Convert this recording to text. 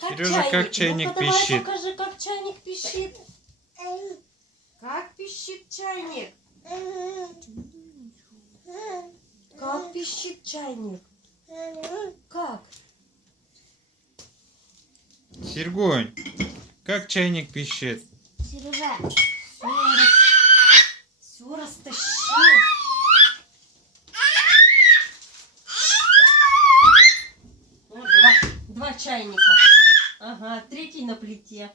Сережа, как чайник Ну-ка, пищит. давай покажи, как чайник пищит. Как пищит чайник? Как пищит чайник? Как? Сергунь, как чайник пищит? Сережа, все растащил. Вот, два чайника. Ага, третий на плите.